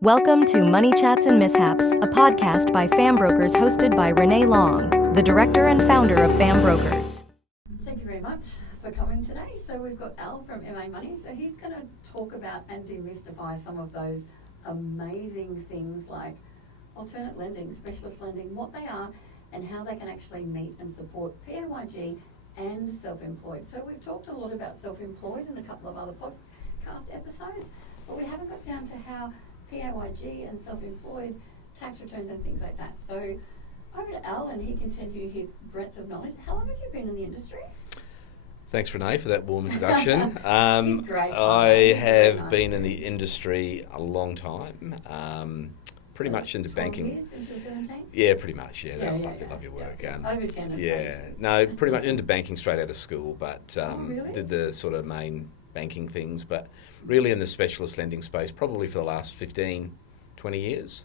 Welcome to Money Chats and Mishaps, a podcast by Fam Brokers hosted by Renae Long, the director and founder of Fam Brokers. Thank you very much for coming today. So we've got Al from MA Money. So he's going to talk about and demystify some of those amazing things like alternate lending, specialist lending, what they are and how they can actually meet and support PAYG and self-employed. So we've talked a lot about self-employed in a couple of other podcast episodes, but we haven't got down to how PAYG and self-employed, tax returns and things like that. So over to Al and he can tell you his breadth of knowledge. How long have you been in the industry? Thanks, Renae, for that warm introduction. He's great. I have been in the industry a long time, pretty much into 12 banking. Years since you were 17? Yeah, pretty much. Yeah, love your work. Over 10. No, pretty much into banking straight out of school, but really? did the sort of main banking things, but really in the specialist lending space probably for the last 15, 20 years,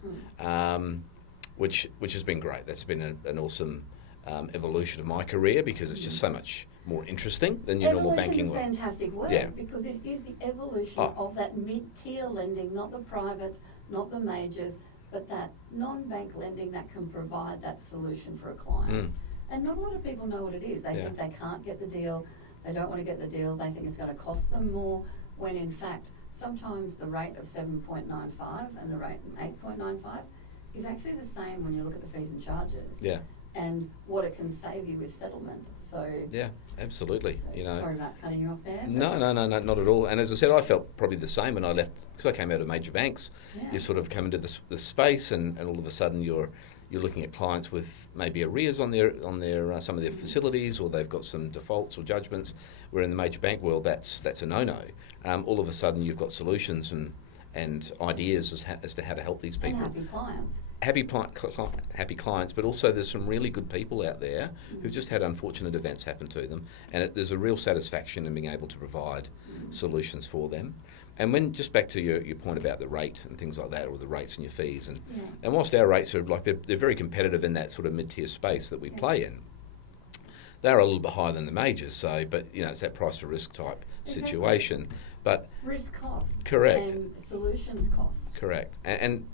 which has been great. That's been an awesome evolution of my career because it's just so much more interesting than your normal banking work. Evolution is a fantastic word because it is the evolution of that mid-tier lending, not the privates, not the majors, but that non-bank lending that can provide that solution for a client. And not a lot of people know what it is. They think they can't get the deal, they don't want to get the deal, they think it's going to cost them more, when in fact sometimes the rate of 7.95 and the rate of 8.95 is actually the same when you look at the fees and charges. Yeah. And what it can save you with settlement. So yeah, absolutely. So, sorry about cutting you off there. No, not at all. And as I said, I felt probably the same when I left because I came out of major banks. Yeah. You sort of come into this space, and all of a sudden you're looking at clients with maybe arrears on their some of their facilities, or they've got some defaults or judgments. Where in the major bank world, that's a no-no. All of a sudden you've got solutions and ideas as to how to help these people. And happy clients. Happy clients, but also there's some really good people out there who've just had unfortunate events happen to them, and there's a real satisfaction in being able to provide solutions for them. And when just back to your point about the rate and things like that, or the rates and your fees, and whilst our rates are they're very competitive in that sort of mid-tier space that we play in, they're a little bit higher than the majors. So, but it's that price for risk type situation. But risk costs. Correct. And solutions costs. Correct. And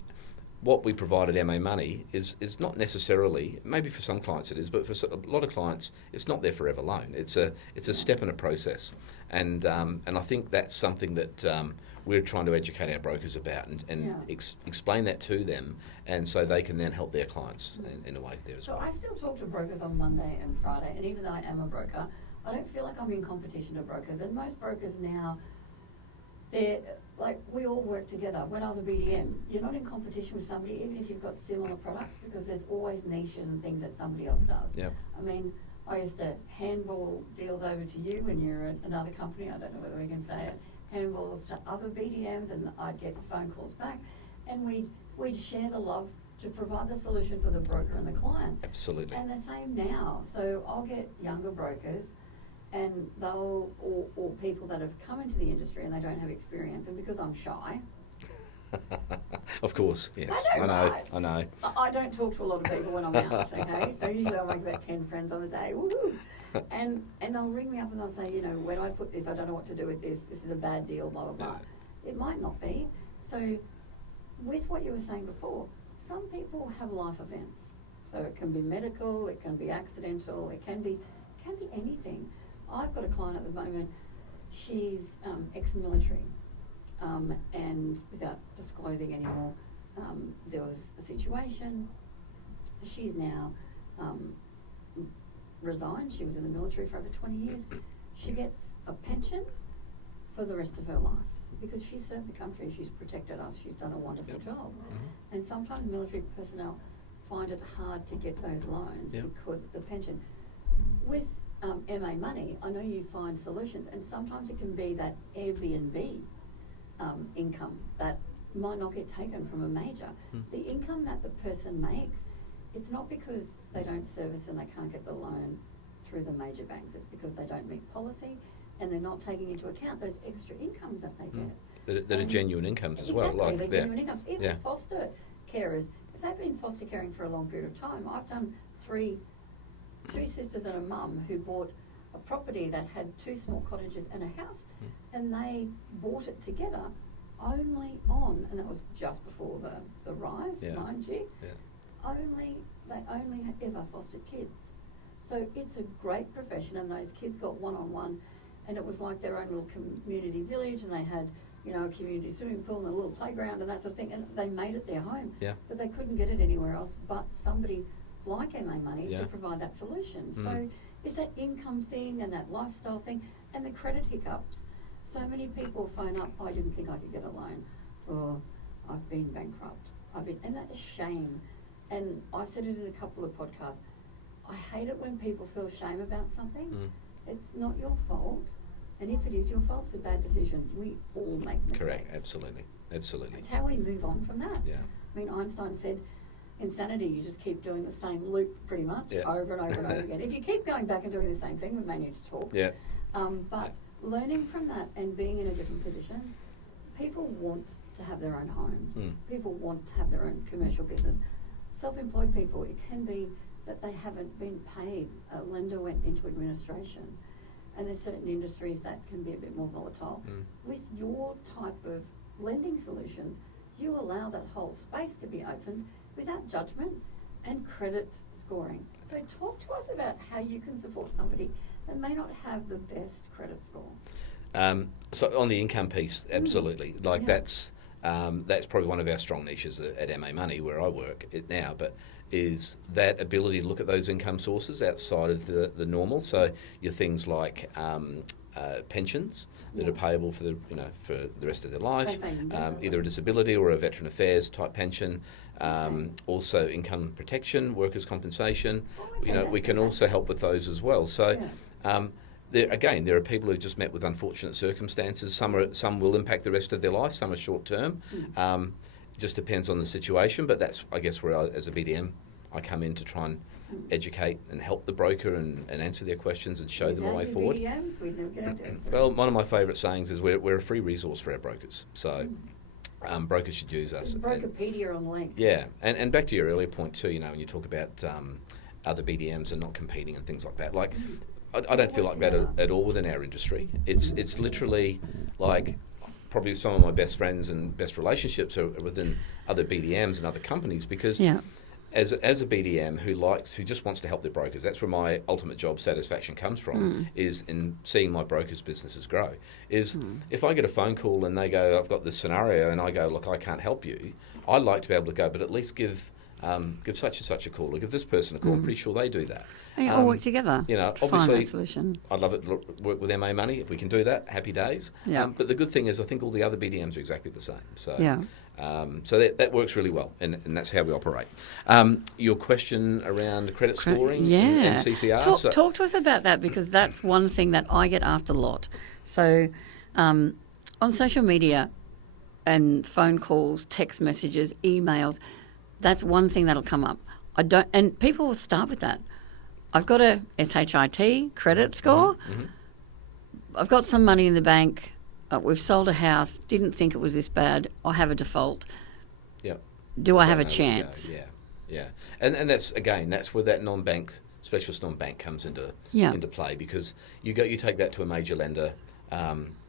what we provide at MA Money is not necessarily, maybe for some clients it is, but for a lot of clients it's not their forever loan. It's a step in a process, and I think that's something that we're trying to educate our brokers about and explain that to them, and so they can then help their clients in a way there as well. So I still talk to brokers on Monday and Friday, and even though I am a broker, I don't feel like I'm in competition to brokers, and most brokers now, they're like, we all work together. When I was a BDM, you're not in competition with somebody, even if you've got similar products, because there's always niches and things that somebody else does. Yep. I mean, I used to handball deals over to you when you're at another company, I don't know whether we can say it, handballs to other BDMs, and I'd get phone calls back, and we'd share the love to provide the solution for the broker and the client. Absolutely. And the same now. So I'll get younger brokers, and or people that have come into the industry and they don't have experience, and because I'm shy. Of course, yes. I know. I don't talk to a lot of people when I'm out, okay? So usually I make about 10 friends on a day, woohoo! And they'll ring me up and they'll say, where do I put this? I don't know what to do with this. This is a bad deal, blah, blah, blah. It might not be. So with what you were saying before, some people have life events. So it can be medical, it can be accidental, it can be anything. I've got a client at the moment, she's ex-military, and without disclosing anymore, there was a situation. She's now resigned. She was in the military for over 20 years. She gets a pension for the rest of her life because she served the country, she's protected us, she's done a wonderful job. And sometimes military personnel find it hard to get those loans because it's a pension. With MA Money, I know you find solutions, and sometimes it can be that Airbnb income that might not get taken from a major. The income that the person makes, it's not because they don't service and they can't get the loan through the major banks. It's because they don't meet policy and they're not taking into account those extra incomes that they get. That are genuine incomes as well. Like they're genuine incomes. Even foster carers, if they've been foster caring for a long period of time, I've done two sisters and a mum who bought a property that had 2 small cottages and a house, and they bought it together only on, and that was just before the rise, mind you, they only ever fostered kids. So it's a great profession, and those kids got one-on-one, and it was like their own little community village, and they had, you know, a community swimming pool and a little playground and that sort of thing, and they made it their home. Yeah. But they couldn't get it anywhere else but somebody like MA Money to provide that solution. So it's that income thing and that lifestyle thing and the credit hiccups. So many people phone up, I didn't think I could get a loan, or I've been bankrupt. And that's a shame. And I've said it in a couple of podcasts. I hate it when people feel shame about something. It's not your fault. And if it is your fault, it's a bad decision. We all make mistakes. Correct, absolutely. It's how we move on from that. Yeah. I mean, Einstein said, insanity, you just keep doing the same loop pretty much over and over and over again. If you keep going back and doing the same thing, we may need to talk. Yeah. But learning from that and being in a different position, people want to have their own homes. People want to have their own commercial business. Self-employed people, it can be that they haven't been paid. A lender went into administration. And there's certain industries that can be a bit more volatile. With your type of lending solutions, you allow that whole space to be opened without judgment and credit scoring. So talk to us about how you can support somebody that may not have the best credit score. So on the income piece, absolutely. That's probably one of our strong niches at MA Money, where I work now, but is that ability to look at those income sources outside of the normal. So your things like pensions that are payable for the rest of their life, either a disability or a veteran affairs type pension. Also income protection, workers' compensation. We can also help with those as well. So. There are people who've just met with unfortunate circumstances. Some will impact the rest of their life. Some are short term. It just depends on the situation. But that's, I guess, where as a BDM, I come in to try and educate and help the broker and answer their questions and show them the way forward. BDMs, we'd never get into it. Well, one of my favourite sayings is we're a free resource for our brokers. So brokers should use us. Brokerpedia on link. Yeah, and back to your earlier point too. When you talk about other BDMs and not competing and things like that, like. I don't feel like that at all within our industry. It's literally like probably some of my best friends and best relationships are within other BDMs and other companies because as a BDM who just wants to help their brokers, that's where my ultimate job satisfaction comes from, is in seeing my brokers' businesses grow. If I get a phone call and they go, I've got this scenario, and I go, look, I can't help you, I'd like to be able to go, but at least give such and such a call, or give this person a call. I'm pretty sure they do that. And you all work together. Obviously, find that solution. I'd love it to work with MA Money if we can do that. Happy days. Yeah. But the good thing is, I think all the other BDMs are exactly the same. So so that works really well, and that's how we operate. Your question around credit scoring and CCR. Talk to us about that, because that's one thing that I get asked a lot. So on social media and phone calls, text messages, emails, that's one thing that'll come up. And people will start with that. I've got a SHIT credit score. I've got some money in the bank. We've sold a house. Didn't think it was this bad. I have a default. Yep. Do I have a chance? Yeah. And that's where that specialist non-bank comes into play, because you take that to a major lender.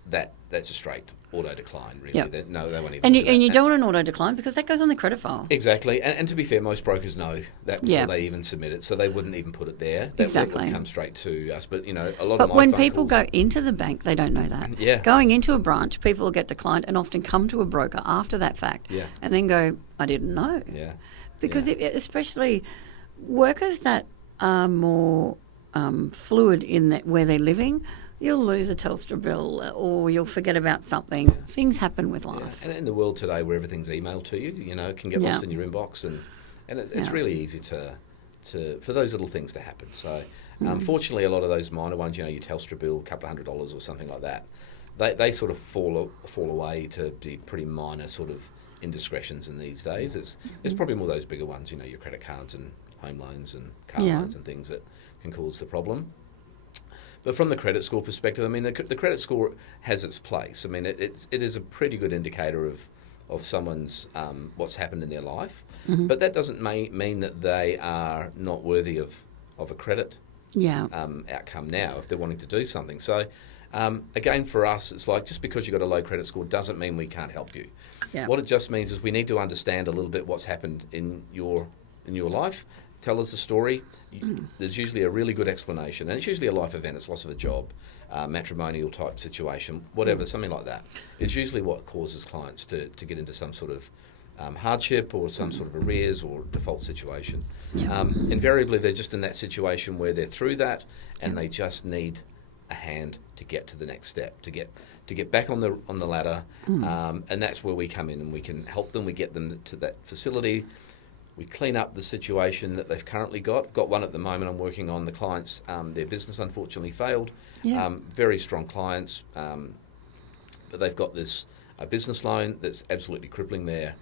That's a straight auto decline, really. Yep. They won't even. And you don't want an auto decline because that goes on the credit file. Exactly, and to be fair, most brokers know that before they even submit it, so they wouldn't even put it there. That would come straight to us. But a lot of my But when people go into the bank, they don't know that. Yeah. Going into a branch, people will get declined and often come to a broker after that fact. Yeah. And then go, I didn't know. Yeah. Because especially workers that are more fluid in that where they're living. You'll lose a Telstra bill, or you'll forget about something. Things happen with life. And in the world today where everything's emailed to you, it can get lost in your inbox, and it's really easy for those little things to happen. So unfortunately, a lot of those minor ones, your Telstra bill, a couple of $100 or something like that, they sort of fall away to be pretty minor sort of indiscretions in these days. It's probably more those bigger ones, your credit cards and home loans and car loans and things that can cause the problem. But from the credit score perspective, I mean, the credit score has its place. I mean, it is a pretty good indicator of someone's what's happened in their life. But that doesn't mean that they are not worthy of a credit outcome now if they're wanting to do something. So Again, for us, it's like just because you've got a low credit score doesn't mean we can't help you. Yeah. What it just means is we need to understand a little bit what's happened in your life. Tell us the story. There's usually a really good explanation, and it's usually a life event. It's loss of a job, matrimonial type situation, whatever, something like that. It's usually what causes clients to get into some sort of hardship or some sort of arrears or default situation. Invariably, they're just in that situation where they're through that, and they just need a hand to get to the next step, to get back on the ladder, and that's where we come in and we can help them. We get them to that facility. We clean up the situation that they've currently got. Got one at the moment I'm working on. The clients, their business unfortunately failed. Very strong clients, but they've got this business loan that's absolutely crippling their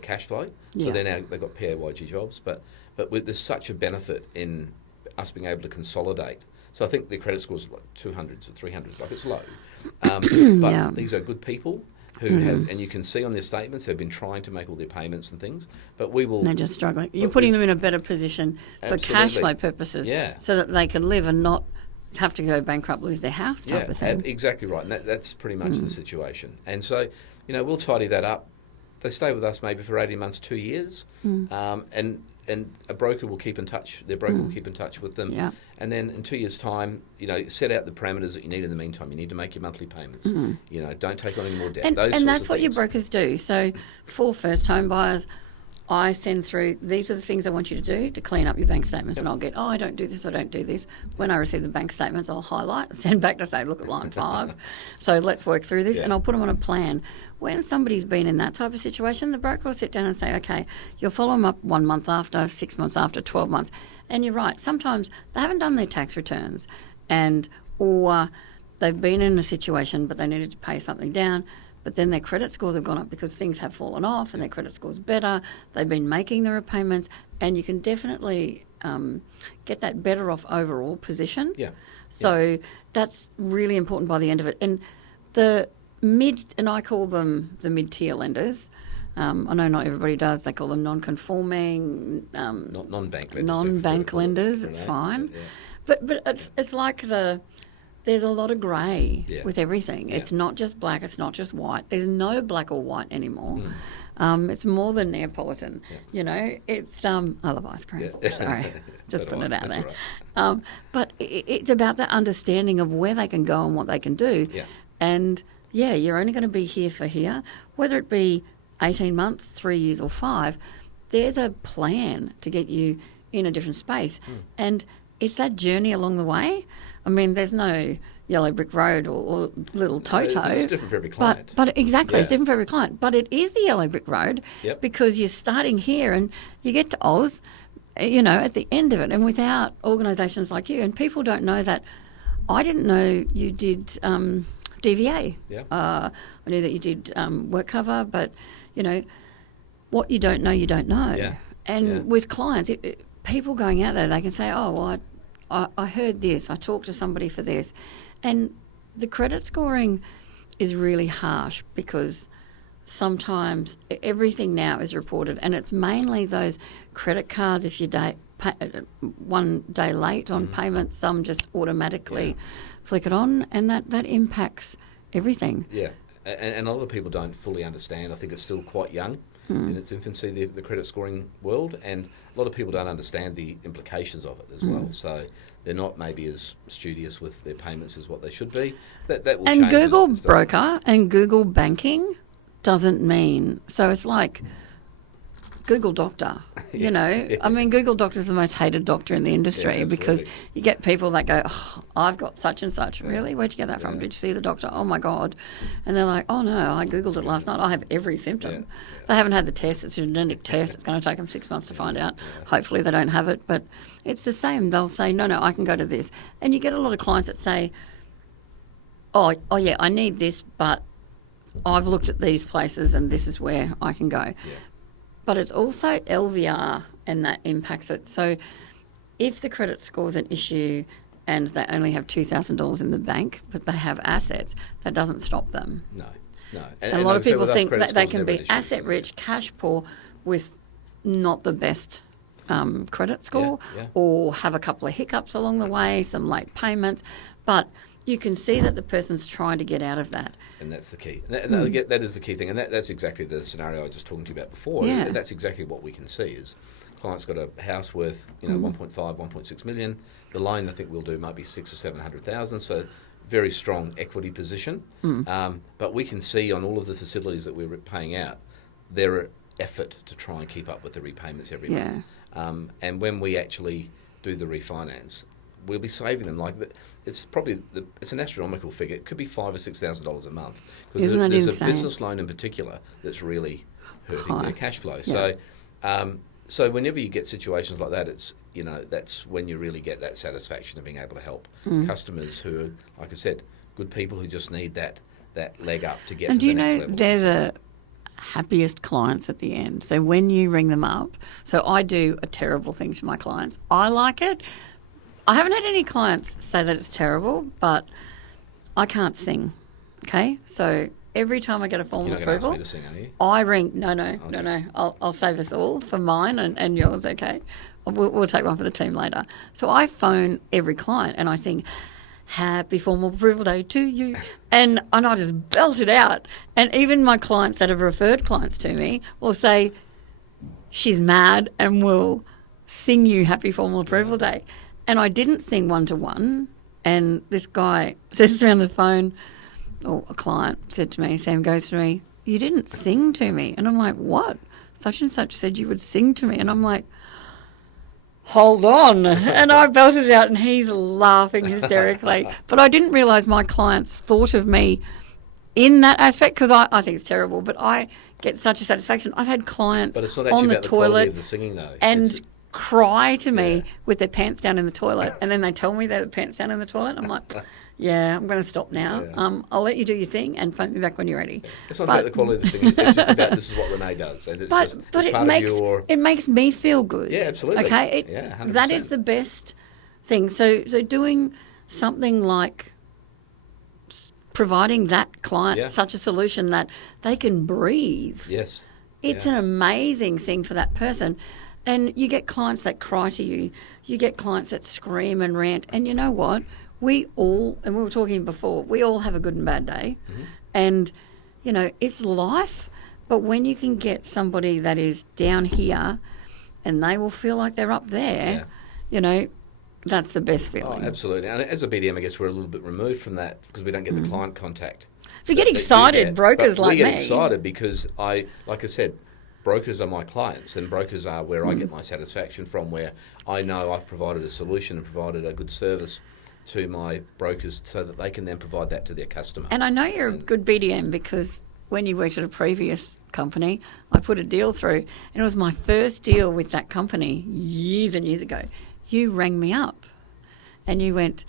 cash flow. So they've got PAYG jobs, but there's such a benefit in us being able to consolidate. So I think their credit score is like 200s or 300s, like it's low. But these are good people who have, and you can see on their statements, they've been trying to make all their payments and things, but we will... They're just struggling. You're putting them in a better position for cash flow purposes so that they can live and not have to go bankrupt, lose their house type of thing. Exactly right, and that's pretty much the situation. And so, we'll tidy that up. They stay with us maybe for 18 months, 2 years, and a broker will keep in touch. Their broker will keep in touch with them. And then in 2 years' time, set out the parameters that you need in the meantime. You need to make your monthly payments. Don't take on any more debt. And that's what your brokers do. So for first home buyers, I send through, these are the things I want you to do to clean up your bank statements, and I'll get, I don't do this, I don't do this. When I receive the bank statements, I'll highlight, send back to say, look at line 5. So let's work through this, and I'll put them on a plan. When somebody's been in that type of situation, the broker will sit down and say, okay, you'll follow them up 1 month after, 6 months after, 12 months. And you're right, sometimes they haven't done their tax returns, or they've been in a situation but they needed to pay something down, but then their credit scores have gone up because things have fallen off and their credit score's better. They've been making the repayments, and you can definitely get that better off overall position. So that's really important by the end of it. And the and I call them the mid-tier lenders. I know not everybody does. They call them non-conforming, non-bank lenders. Non-bank lenders. It's fine, but it's like there's a lot of grey with everything. It's not just black. It's not just white. There's no black or white anymore. It's more than Neapolitan. It's I love ice cream. Sorry, just putting it out there. Right. But it's about that understanding of where they can go and what they can do. And you're only going to be here, whether it be 18 months, 3 years, or 5. There's a plan to get you in a different space, and it's that journey along the way. I mean, there's no yellow brick road or little Toto. It's different for every client. But exactly, it's different for every client. But it is the yellow brick road because you're starting here and you get to Oz, at the end of it, and without organisations like you. And people don't know that. I didn't know you did DVA. I knew that you did work cover, but, what you don't know, you don't know. And with clients, people going out there, they can say, oh, well, I heard this, I talked to somebody for this. And the credit scoring is really harsh because sometimes everything now is reported, and it's mainly those credit cards. If you're 1 day late on payments, some just automatically flick it on, and that impacts everything. And a lot of people don't fully understand. I think it's still quite young in its infancy, the credit scoring world, and a lot of people don't understand the implications of it as well. So they're not maybe as studious with their payments as what they should be. That will change. And Google broker and Google banking doesn't mean, so it's like Google doctor, I mean, Google doctor is the most hated doctor in the industry because you get people that go, oh, I've got such and such. Really? Where'd you get that from? Did you see the doctor? Oh, my God. And they're like, oh, no, I Googled it last night. I have every symptom. They haven't had the test. It's a genetic test. It's going to take them 6 months to find out. Hopefully they don't have it. But it's the same. They'll say, no, I can go to this. And you get a lot of clients that say, oh yeah, I need this, but I've looked at these places and this is where I can go. But it's also LVR, and that impacts it. So if the credit score's an issue and they only have $2,000 in the bank, but they have assets, that doesn't stop them. No. And a lot of people think that they can be asset rich, cash poor, with not the best credit score, or have a couple of hiccups along the way, some late payments. But you can see that the person's trying to get out of that. And that's the key. That is the key thing. And that's exactly the scenario I was just talking to you about before. Yeah. And that's exactly what we can see is client's got a house worth, 1.5, 1.6 million. The loan I think we'll do might be 600,000 or 700,000. So very strong equity position. But we can see on all of the facilities that we're paying out, there are effort to try and keep up with the repayments every month. And when we actually do the refinance, we'll be saving them it's probably it's an astronomical figure. It could be $5,000 or $6,000 a month because there's a business loan in particular that's really hurting their cash flow. Yeah. So whenever you get situations like that, it's that's when you really get that satisfaction of being able to help customers who are, like I said, good people who just need that leg up to get to the next level. And do you know they're the happiest clients at the end? So when you ring them up, so I do a terrible thing to my clients. I like it. I haven't had any clients say that it's terrible, but I can't sing. Okay, so every time I get a formal approval, You're not going to ask me to sing, are you? I ring. No. I'll save us all for mine and yours. Okay, we'll take one for the team later. So I phone every client and I sing "Happy Formal Approval Day to you," and I just belt it out. And even my clients that have referred clients to me will say, "She's mad," and will sing you "Happy Formal Approval Day." And I didn't sing one-to-one. And this guy says to me on the phone, or a client said to me, Sam goes to me, "You didn't sing to me." And I'm like, "What? Such and such said you would sing to me." And I'm like, "Hold on." And I belted it out and he's laughing hysterically. But I didn't realise my clients thought of me in that aspect because I think it's terrible. But I get such a satisfaction. I've had clients But it's not on actually the about the quality toilet of the singing, though. and cry to me with their pants down in the toilet, and then they tell me they're pants down in the toilet. I'm like, yeah, I'm going to stop now. Yeah. I'll let you do your thing and phone me back when you're ready. It's not about the quality of the singing. It's just about this is what Renae does. And it's But it makes me feel good. Yeah, absolutely. Okay, 100%. that is the best thing. So doing something like providing that client such a solution that they can breathe. Yes. It's an amazing thing for that person. And you get clients that cry to you. You get clients that scream and rant. And you know what? We all, and we were talking before, we all have a good and bad day. Mm-hmm. And, it's life. But when you can get somebody that is down here and they will feel like they're up there, that's the best feeling. Oh, absolutely. And as a BDM, I guess we're a little bit removed from that because we don't get the client contact. We get excited, brokers like me. We get excited because like I said, brokers are my clients and brokers are where I get my satisfaction from, where I know I've provided a solution and provided a good service to my brokers so that they can then provide that to their customer. And I know you're a good BDM because when you worked at a previous company, I put a deal through and it was my first deal with that company years and years ago. You rang me up and you went,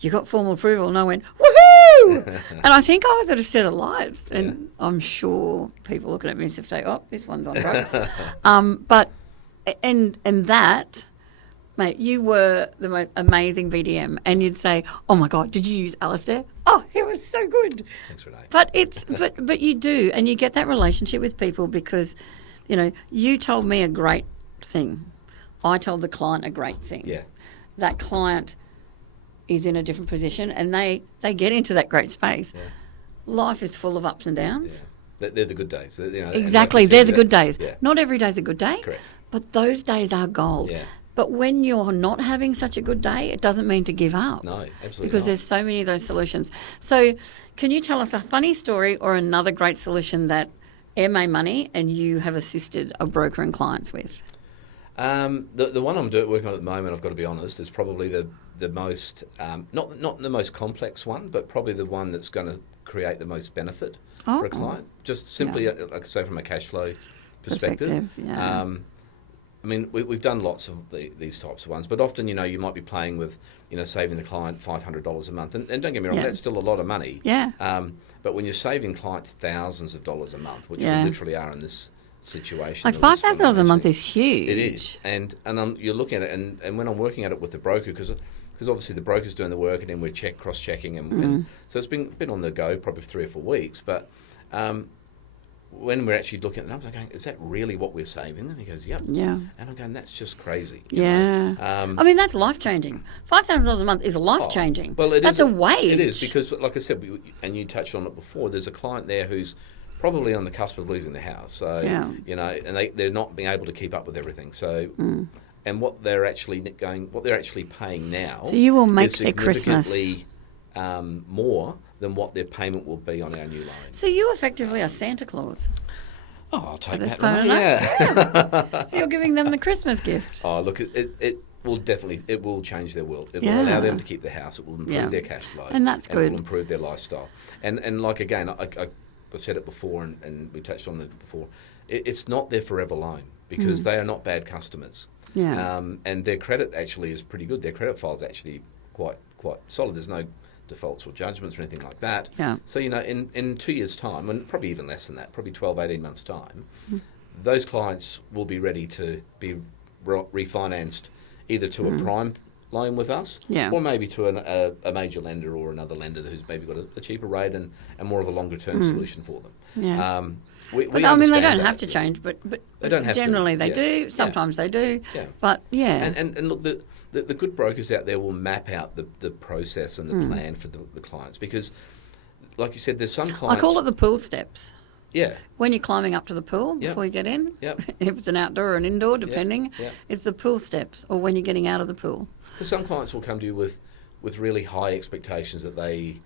"You got formal approval," and I went, "Woohoo!" And I think I was at a set of lights, and I'm sure people looking at me say, "Oh, this one's on drugs." But that, mate, you were the most amazing BDM, and you'd say, "Oh my God, did you use Alastair? Oh, he was so good." Thanks, Renae. But you do, and you get that relationship with people because, you told me a great thing, I told the client a great thing. Yeah. That client is in a different position and they get into that great space. Yeah. Life is full of ups and downs. Yeah. They're the good days. Exactly, they're the good days. Yeah. Not every day's a good day, correct, but those days are gold. Yeah. But when you're not having such a good day, it doesn't mean to give up. No, absolutely because not. there's so many of those solutions. So can you tell us a funny story or another great solution that MA Money and you have assisted a broker and clients with? The one I'm working on at the moment, I've got to be honest, is probably the most, not the most complex one, but probably the one that's going to create the most benefit for a client. Just simply, like I say, from a cash flow perspective. Yeah. I mean, we've done lots of these types of ones, but often, you might be playing with, saving the client $500 a month. And don't get me wrong, that's still a lot of money. Yeah. But when you're saving clients thousands of dollars a month, which we literally are in this situation. Like $5,000 a month is huge. It is. And you're looking at it, and when I'm working at it with the broker, because obviously the broker's doing the work and then we're cross-checking. And so it's been on the go probably 3 or 4 weeks. But when we're actually looking at the numbers, I'm going, is that really what we're saving? And he goes, yep. Yeah. And I'm going, that's just crazy. Yeah. I mean, that's life-changing. $5,000 a month is life-changing. Well, that's a wage. It is, because, like I said, and you touched on it before, there's a client there who's probably on the cusp of losing their house. So, and they're not being able to keep up with everything. So, and what they're actually paying now, so you will make is their Christmas significantly more than what their payment will be on our new loan. So you effectively are Santa Claus. Oh, I'll take this that. phone Right? Yeah. So you're giving them the Christmas gift. Oh, look, it will definitely, it will change their world. It will allow them to keep their house. It will improve their cash flow. And that's good. It will improve their lifestyle. And like, again, I've said it before, and we touched on it before, it's not their forever loan, because they are not bad customers. Yeah. And their credit actually is pretty good. Their credit file is actually quite solid. There's no defaults or judgments or anything like that. Yeah. So, in 2 years' time, and probably even less than that, probably 12, 18 months' time, those clients will be ready to be refinanced either to a prime loan with us, or maybe to a major lender or another lender who's maybe got a cheaper rate and more of a longer-term solution for them. Yeah. We I mean, they don't that. have to change, but They don't have to. generally they Yeah. do. Sometimes they do. Yeah. But, yeah. And look, the good brokers out there will map out the process and the plan for the clients, because, like you said, there's some clients... I call it the pool steps. Yeah. When you're climbing up to the pool before you get in, if it's an outdoor or an indoor, depending, it's the pool steps, or when you're getting out of the pool. Because some clients will come to you with really high expectations that they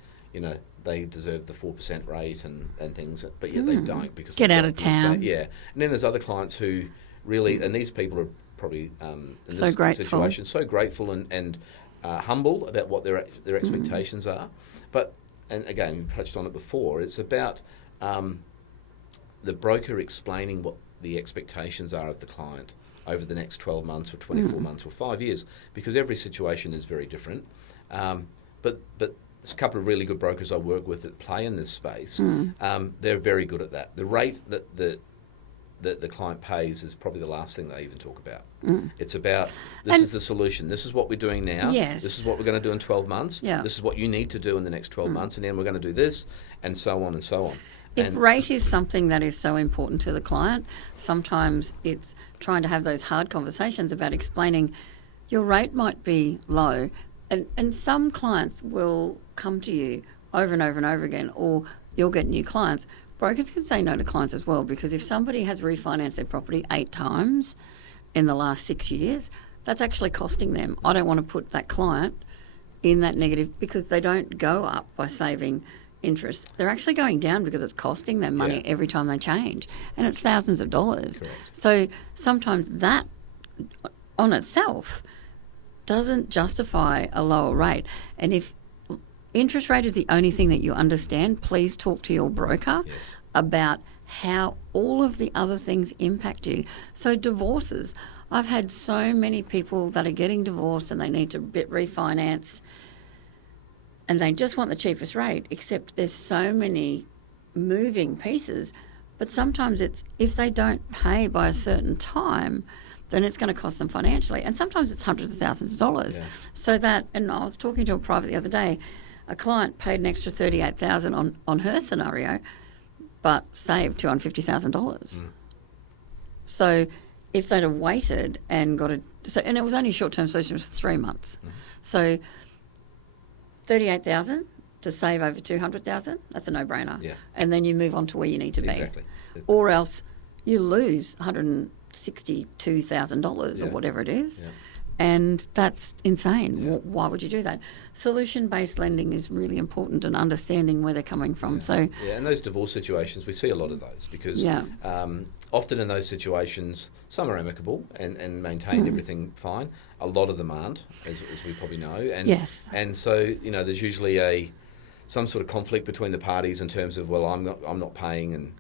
deserve the 4% rate and things, but yet they don't, because Get they've out got of town. Yeah. And then there's other clients who really, and these people are probably in So this grateful. situation so grateful and humble about what their expectations are. But, and again, you touched on it before, it's about the broker explaining what the expectations are of the client over the next 12 months or 24 months or 5 years, because every situation is very different. But there's a couple of really good brokers I work with that play in this space. They're very good at that. The rate that the client pays is probably the last thing they even talk about. It's about, this is the solution. This is what we're doing now. Yes. This is what we're going to do in 12 months. Yeah. This is what you need to do in the next 12 months, and then we're going to do this, and so on and so on. If rate is something that is so important to the client, sometimes it's trying to have those hard conversations about explaining your rate might be low, and some clients will come to you over and over and over again, or you'll get new clients. Brokers can say no to clients as well, because if somebody has refinanced their property 8 times in the last 6 years, that's actually costing them. I don't want to put that client in that negative, because they don't go up by saving interest. They're actually going down because it's costing them money every time they change, and it's thousands of dollars. Correct. So sometimes that on itself doesn't justify a lower rate. And if interest rate is the only thing that you understand, please talk to your broker about how all of the other things impact you. So divorces. I've had so many people that are getting divorced and they need to get refinanced, and they just want the cheapest rate, except there's so many moving pieces. But sometimes it's, if they don't pay by a certain time, then it's going to cost them financially. And sometimes it's hundreds of thousands of dollars. Yeah. So that, and I was talking to a private the other day, a client paid an extra $38,000 on her scenario, but saved $250,000. So if they'd have waited and got a, so, and it was only a short-term solution, it was 3 months. So $38,000 to save over $200,000, that's a no-brainer. Yeah. And then you move on to where you need to be. Exactly. Or else you lose $162,000 or whatever it is. Yeah. And that's insane. Yeah. Why would you do that? Solution-based lending is really important, and understanding where they're coming from. So, and those divorce situations, we see a lot of those, because often in those situations, some are amicable and maintain everything fine. A lot of them aren't, as we probably know. And, and so, there's usually some sort of conflict between the parties in terms of, well, I'm not paying and,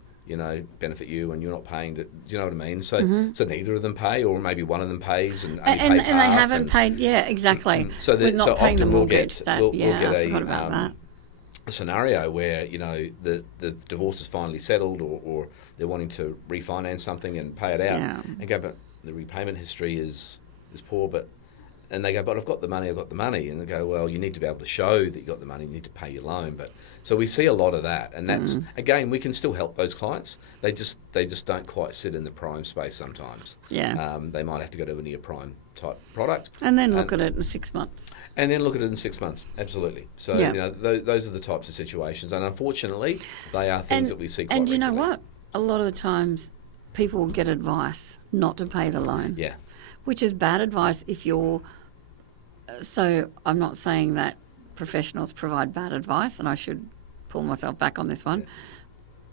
benefit you, and you're not paying. Do you know what I mean? So, so neither of them pay, or maybe one of them pays and only pays and half. they haven't paid. Yeah, exactly. So, With not paying the often we'll mortgage. get I forgot about that. a scenario where the divorce is finally settled, or they're wanting to refinance something and pay it out, and go, but the repayment history is poor, but and they go, but I've got the money. And they go, well, you need to be able to show that you got the money. You need to pay your loan. But so we see a lot of that, and that's again, we can still help those clients. They just don't quite sit in the prime space sometimes. Yeah. They might have to go to a near prime type product, And then look at it in 6 months. and then look at it in 6 months. Absolutely. So Yeah. those are the types of situations, and unfortunately, they are things that we see quite And you know regularly. what? A lot of the times, people get advice not to pay the loan. Yeah. Which is bad advice if you're. So I'm not saying that professionals provide bad advice, and I should pull myself back on this one.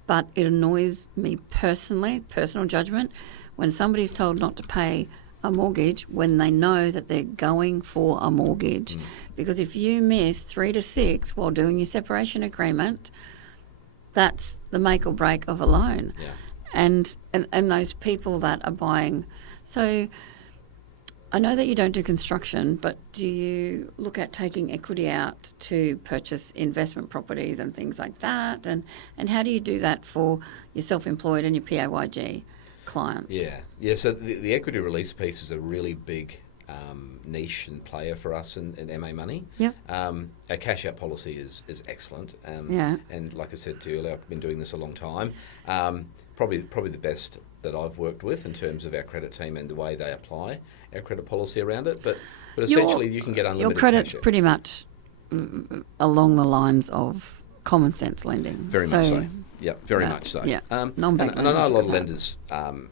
But it annoys me personally, personal judgment, when somebody's told not to pay a mortgage when they know that they're going for a mortgage. Because if you miss 3 to 6 while doing your separation agreement, that's the make or break of a loan. Yeah. And those people that are buying. So I know that you don't do construction, but do you look at taking equity out to purchase investment properties and things like that? And how do you do that for your self-employed and your PAYG clients? Yeah. So the equity release piece is a really big niche and player for us in MA Money. Yep. Our cash out policy is excellent. And like I said to you earlier, I've been doing this a long time. Probably the best that I've worked with in terms of our credit team and the way they apply our credit policy around it. But essentially, you can get unlimited Your credit's cash out. pretty much along the lines of common sense lending. Very much so. Yeah, very that- much so. yeah, And non-bank I know a lending lot of like that. lenders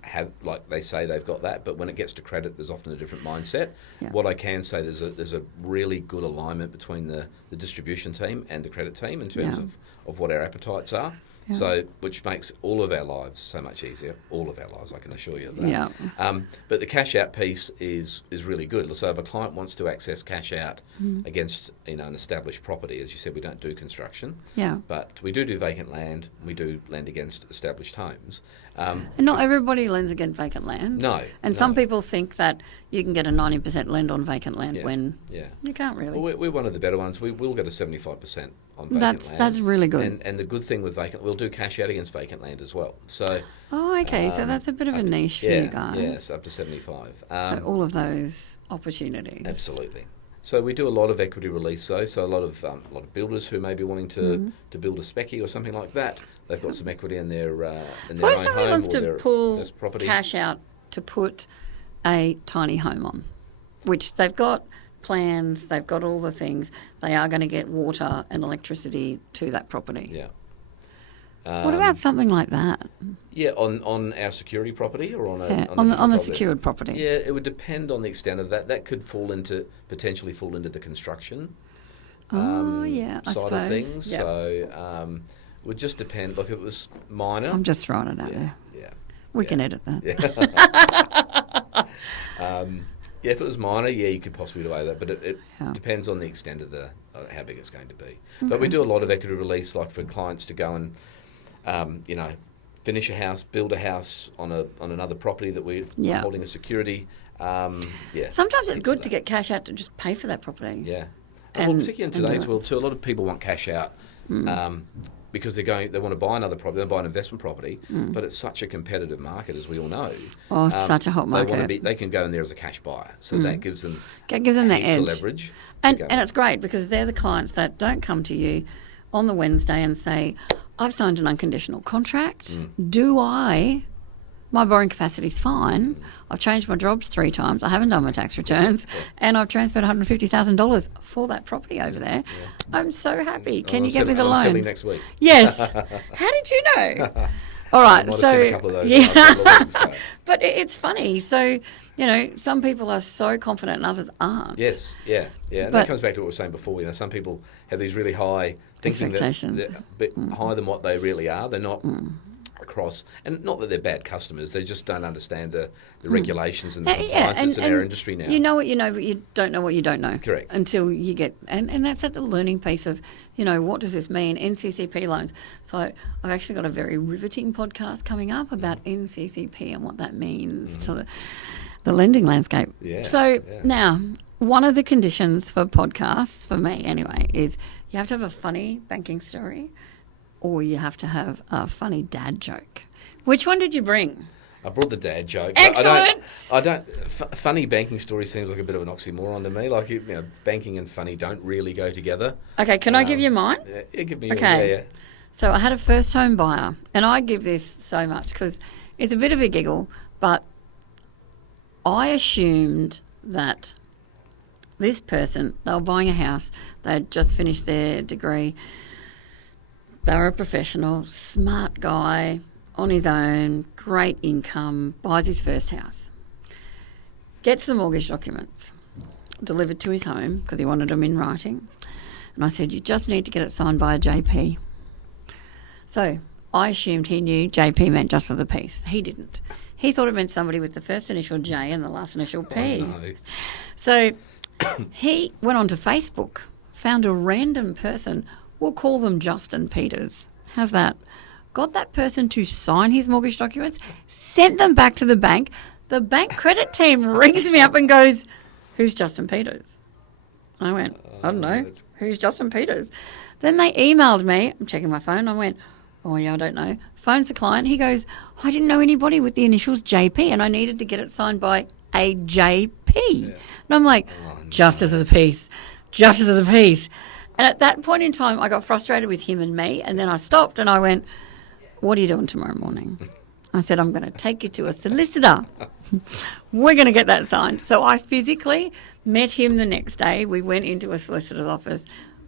have, like they say they've got that, but when it gets to credit, there's often a different mindset. Yeah. What I can say, there's a really good alignment between the distribution team and the credit team in terms Yeah. of what our appetites are. Yeah. So, which makes all of our lives so much easier. All of our lives, I can assure you of that. Yeah. But the cash out piece is really good. So if a client wants to access cash out against an established property, as you said, we don't do construction. Yeah. But we do vacant land. We do lend against established homes. And not everybody lends against vacant land. No, And some no. people think that you can get a 90% lend on vacant land when Yeah. you can't really. Well, we're one of the better ones. We will get a 75% on vacant land. That's really good. And the good thing with vacant, we'll do cash out against vacant land as well. So Oh, okay. So that's a bit of a niche for you guys. Yes, up to 75. So all of those opportunities. Absolutely. So we do a lot of equity release, though. So a lot of builders who may be wanting to build a specky or something like that. They've got some equity in their What if own somebody home wants or to their pull property. cash out to put a tiny home on, which they've got plans, they've got all the things. They are going to get water and electricity to that property. Yeah. What about something like that? Yeah, on our security property or on a Yeah, on, a on the different property? secured property. Yeah, it would depend on the extent of that. That could potentially fall into the construction. Oh, yeah, I side suppose. of things. Yep. So would just depend. Look, if it was minor. I'm just throwing it out yeah, there. yeah. We yeah. can edit that. Yeah, if it was minor, yeah, you could possibly do away with that, but it Yeah. depends on the extent of how big it's going to be. But we do a lot of equity release, like for clients to go and, finish a house, build a house on another property that we're Yeah. holding a security. Yeah. Sometimes it's heaps good of to that. get cash out to just pay for that property. Yeah. And- Well, particularly in and do today's it. world too, a lot of people want cash out because they want to buy another property, they buy an investment property, but it's such a competitive market, as we all know. Oh, such a hot They market. they can go in there as a cash buyer, so that gives them It gives them that heaps of edge. leverage. to And go and it's great because they're the clients that don't come to you on the Wednesday and say, I've signed an unconditional contract. My borrowing capacity's fine. I've changed my jobs 3 times. I haven't done my tax returns. And I've transferred $150,000 for that property over there. I'm so happy. Can you get me the I'm loan? selling next week. Yes. How did you know? All right. I might have So, seen a couple of those in the last couple of weeks, so. but it's funny. So, some people are so confident and others aren't. Yes, yeah. And But- that comes back to what we were saying before. Some people have these really high thinking that Expectations. they're a bit higher than what they really are. They're not across, and not that they're bad customers. They just don't understand the regulations and the compliances in our industry now. You know what you know, but you don't know what you don't know. Correct. Until you get, and that's at the learning piece of, what does this mean? NCCP loans. So I've actually got a very riveting podcast coming up about NCCP and what that means to the lending landscape. Yeah, So yeah. now, one of the conditions for podcasts, for me anyway, is you have to have a funny banking story or you have to have a funny dad joke. Which one did you bring? I brought the dad joke. Excellent. I don't. Funny banking story seems like a bit of an oxymoron to me. Like banking and funny don't really go together. Okay, can I give you mine? Yeah, give me. Okay. Yeah. So I had a first home buyer, and I give this so much because it's a bit of a giggle, but I assumed that this person, they were buying a house, they had just finished their degree, they were a professional, smart guy, on his own, great income, buys his first house, gets the mortgage documents delivered to his home because he wanted them in writing. And I said, you just need to get it signed by a JP. So I assumed he knew JP meant justice of the peace. He didn't. He thought it meant somebody with the first initial J and the last initial P. Oh, no. So he went onto Facebook, found a random person, we'll call them Justin Peters. How's that? Got that person to sign his mortgage documents, sent them back to the bank. The bank credit team rings me up and goes, who's Justin Peters? I went, I don't know. Who's Justin Peters? Then they emailed me. I'm checking my phone. I went, oh, yeah, I don't know. Phones the client. He goes, I didn't know anybody with the initials JP and I needed to get it signed by a JP. Yeah. And I'm like, justice of the peace, justice of the peace. And at that point in time, I got frustrated with him and me. And then I stopped and I went, what are you doing tomorrow morning? I said, I'm going to take you to a solicitor. We're going to get that signed. So I physically met him the next day. We went into a solicitor's office.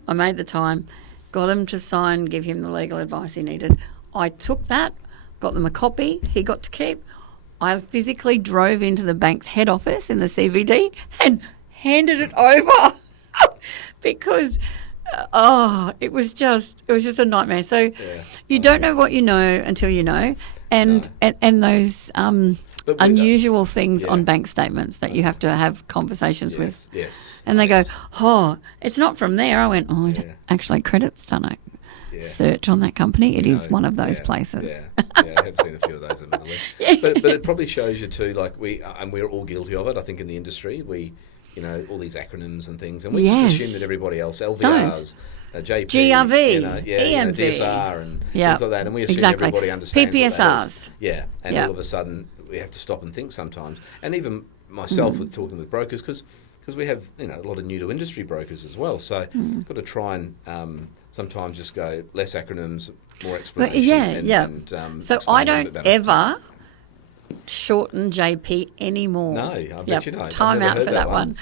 I made the time, got him to sign, give him the legal advice he needed. I took that, got them a copy he got to keep. I physically drove into the bank's head office in the CBD and handed it over because, it was just a nightmare. So you don't know what you know until you know. And those unusual things on bank statements that you have to have conversations with. Yes. And they go, it's not from there. I went, actually, credit's done a search on that company. It is one of those places. I have seen a few of those, admittedly. But it probably shows you too, like we're all guilty of it, I think, in the industry. We, all these acronyms and things, and we just assume that everybody else, LVRs, JP, GRV, EMV, DSR, and things like that, and we assume everybody understands PPSRs. And all of a sudden we have to stop and think sometimes. And even myself with talking with brokers, because we have a lot of new to industry brokers as well. So got to try and sometimes just go less acronyms, more explanation. So I don't ever shorten JP anymore. No, I bet you don't. Time out for that one.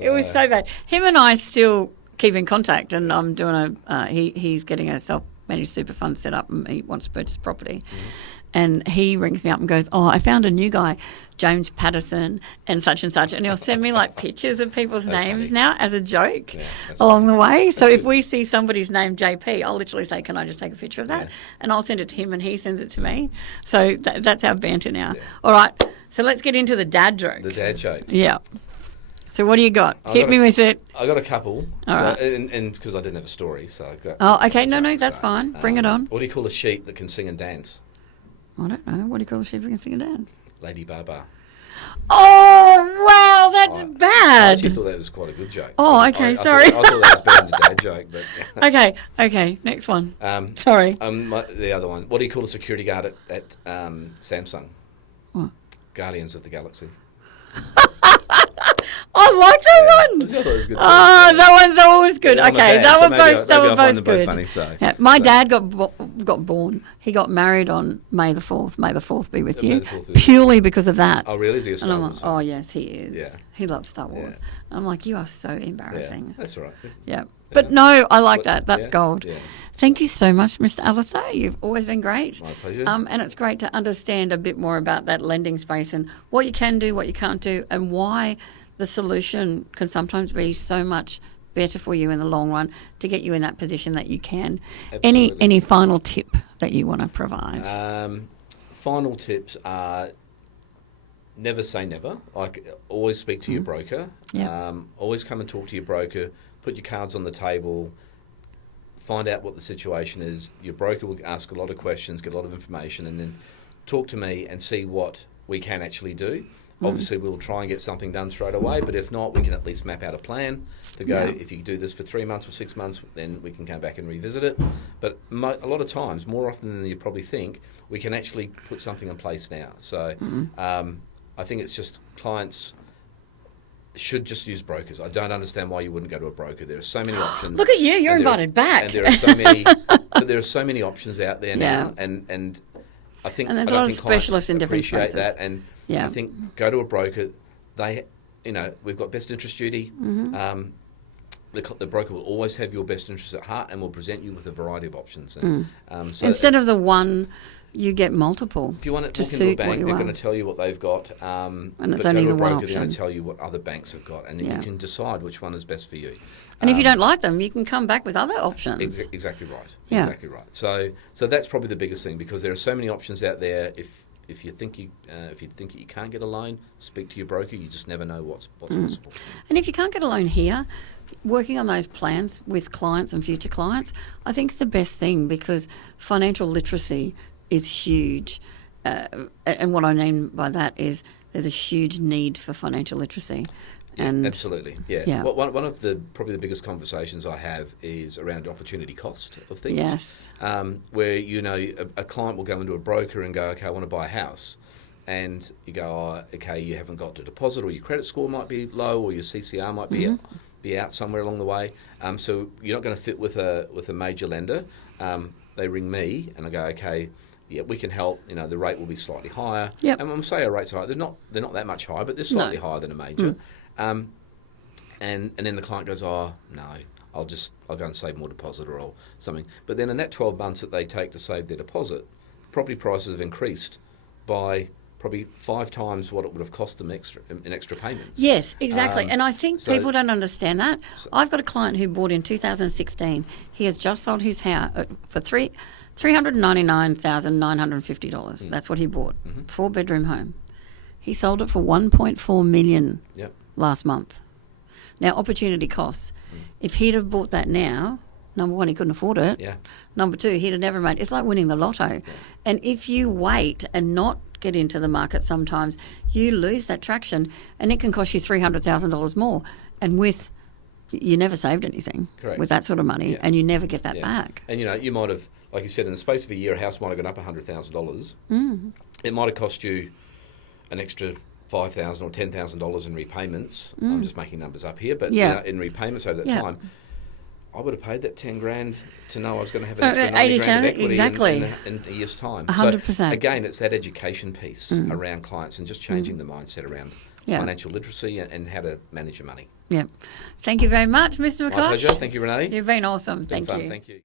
It was so bad. Him and I still keep in contact, and I'm doing he's getting a self-managed super fund set up, and he wants to purchase property. And he rings me up and goes, I found a new guy, James Patterson and such, and he'll send me like pictures of people's names now as a joke along the way. So if we see somebody's name JP, I'll literally say, can I just take a picture of that? And I'll send it to him and he sends it to me. So that's our banter now. All right, so let's get into the dad joke. The dad jokes. Yeah. So what do you got? Hit me with it. I got a couple. All right. And because I didn't have a story, so I got... Oh, okay. No, that's fine. Bring it on. What do you call a sheep that can sing and dance? I don't know. What do you call a sheep who can sing and dance? Lady Baba. Oh, wow, that's bad. I actually thought that was quite a good joke. Oh, okay, sorry. I thought that was better than the dad joke. But Okay, next one. Sorry. The other one. What do you call a security guard at Samsung? What? Guardians of the Galaxy. I like that one. I thought it was good. That one was good. Okay, they were both good. Funny, my dad got born. He got married on May the 4th. May the 4th be with you. Purely because of that. Oh, really? Is he a Star Wars fan? Oh, yes, he is. Yeah. He loves Star Wars. Yeah. I'm like, you are so embarrassing. Yeah, that's all right. Yeah. But no, I like that. That's gold. Yeah. Thank you so much, Mr. Alastair. You've always been great. My pleasure. And it's great to understand a bit more about that lending space and what you can do, what you can't do, and why the solution can sometimes be so much better for you in the long run to get you in that position that you can. Absolutely. Any final tip that you want to provide? Final tips are never say never. Like, always speak to your broker. Always come and talk to your broker. Put your cards on the table. Find out what the situation is. Your broker will ask a lot of questions, get a lot of information, and then talk to me and see what we can actually do. Obviously, we'll try and get something done straight away, but if not, we can at least map out a plan to go, if you do this for 3 months or 6 months, then we can come back and revisit it. But a lot of times, more often than you probably think, we can actually put something in place now. So I think it's just clients should just use brokers. I don't understand why you wouldn't go to a broker. There are so many options. Look at you, you're invited back. And there are so many, but there are so many options out there now, and I think and there's I a don't lot of think clients specialists in different appreciate spaces. that, and I think go to a broker. We've got best interest duty. The broker will always have your best interests at heart and will present you with a variety of options. And, so instead of the one, you get multiple. if you want to walk into a suit what bank, you they're want. going to tell you what they've got. And but it's go only to a the one broker, they're going option. to tell you what other banks have got, and then you can decide which one is best for you. And if you don't like them, you can come back with other options. Exactly right. Yeah. Exactly right. So that's probably the biggest thing, because there are so many options out there. If you think you can't get a loan, speak to your broker. You just never know what's possible. And if you can't get a loan here, working on those plans with clients and future clients, I think it's the best thing, because financial literacy is huge. And what I mean by that is there's a huge need for financial literacy. And absolutely, yeah. One of probably the biggest conversations I have is around opportunity cost of things. Yes. Where a client will go into a broker and go, okay, I want to buy a house, and you go, oh, okay, you haven't got the deposit, or your credit score might be low, or your CCR might be out somewhere along the way. So you're not going to fit with a major lender. They ring me and I go, okay, yeah, we can help. The rate will be slightly higher. Yep. And when we say our rates are high, they're not that much higher, but they're slightly higher than a major. And then the client goes, oh no, I'll go and save more deposit or something. But then in that 12 months that they take to save their deposit, property prices have increased by probably 5 times what it would have cost them in extra payments. Yes, exactly. And I think so- people don't understand that. I've got a client who bought in 2016. He has just sold his house for $399,950. That's what he bought. 4-bedroom home. He sold it for $1.4 million last month. Now, opportunity costs. If he'd have bought that now, number one, he couldn't afford it. Yeah. Number two, he'd have never made. It's like winning the lotto. Yeah. And if you wait and not get into the market, sometimes you lose that traction, and it can cost you $300,000 more. And you never saved anything with that sort of money, and you never get that back. And you might have, like you said, in the space of a year, a house might have gone up $100,000. It might have cost you an extra $5,000 or $10,000 in repayments. I'm just making numbers up here, but in repayments over that time, I would have paid that $10,000 to know I was going to have an extra $90,000 of equity in a year's time. 100%. So again, it's that education piece around clients and just changing the mindset around financial literacy and how to manage your money. Yeah. Thank you very much, Mr. McCosh. My pleasure. Thank you, Renae. You've been awesome. Been Thank fun. you. Thank you.